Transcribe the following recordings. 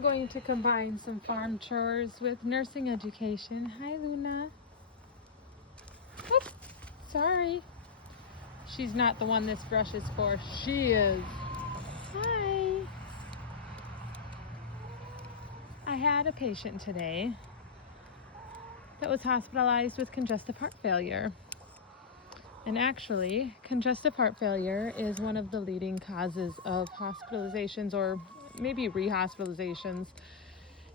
I'm going to combine some farm chores with nursing education. Hi, Luna. Oop, sorry. She's not the one this brush is for. She is. Hi. I had a patient today that was hospitalized with congestive heart failure. And actually, congestive heart failure is one of the leading causes of hospitalizations or maybe rehospitalizations.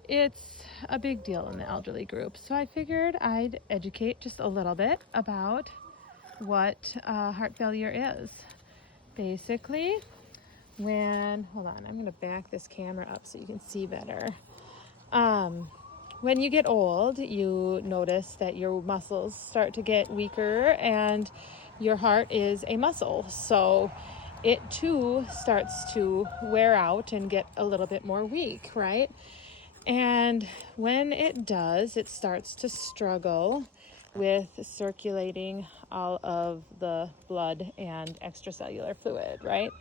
It's a big deal in the elderly group. So I figured I'd educate just a little bit about what heart failure is. Basically, hold on, I'm going to back this camera up so you can see better. When you get old, you notice that your muscles start to get weaker, and your heart is a muscle. So it too starts to wear out and get a little bit more weak, right? And when it does, it starts to struggle with circulating all of the blood and extracellular fluid, right?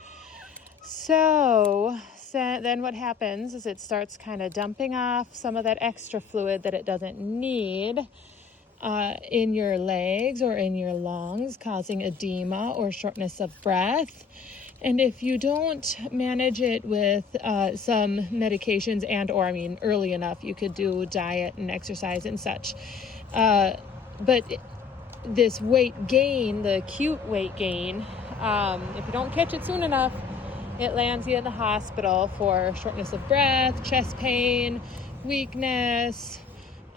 So then what happens is it starts kind of dumping off some of that extra fluid that it doesn't need in your legs or in your lungs, causing edema or shortness of breath. And if you don't manage it with some medications early enough, you could do diet and exercise and such. But this weight gain, the acute weight gain, if you don't catch it soon enough, it lands you in the hospital for shortness of breath, chest pain, weakness,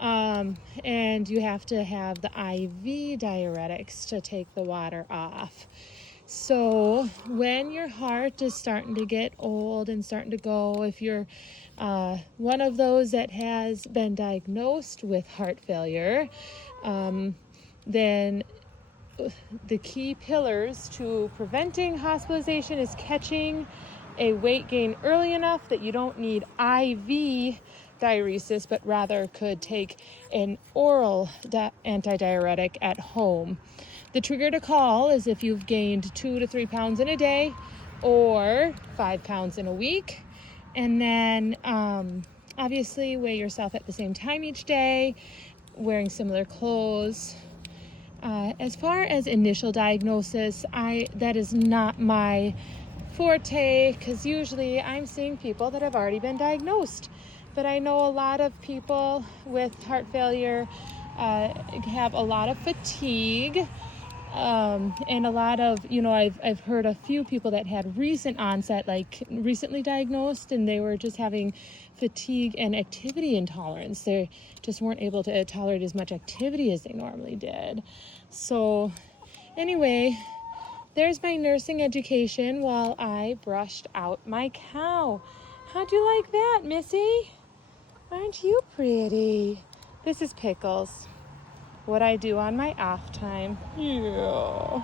and you have to have the IV diuretics to take the water off. So when your heart is starting to get old and starting to go, if you're one of those that has been diagnosed with heart failure, then the key pillars to preventing hospitalization is catching a weight gain early enough that you don't need IV diuresis, but rather could take an oral antidiuretic at home. The trigger to call is if you've gained 2 to 3 pounds in a day or 5 pounds in a week. And then obviously weigh yourself at the same time each day, wearing similar clothes. As far as initial diagnosis, that is not my forte, because usually I'm seeing people that have already been diagnosed. But I know a lot of people with heart failure have a lot of fatigue, and a lot of, I've heard a few people that had recent onset, like recently diagnosed, and they were just having fatigue and activity intolerance. They just weren't able to tolerate as much activity as they normally did. So anyway, there's my nursing education while I brushed out my cow. How'd you like that, Missy? Aren't you pretty? This is Pickles, what I do on my off time. Yeah.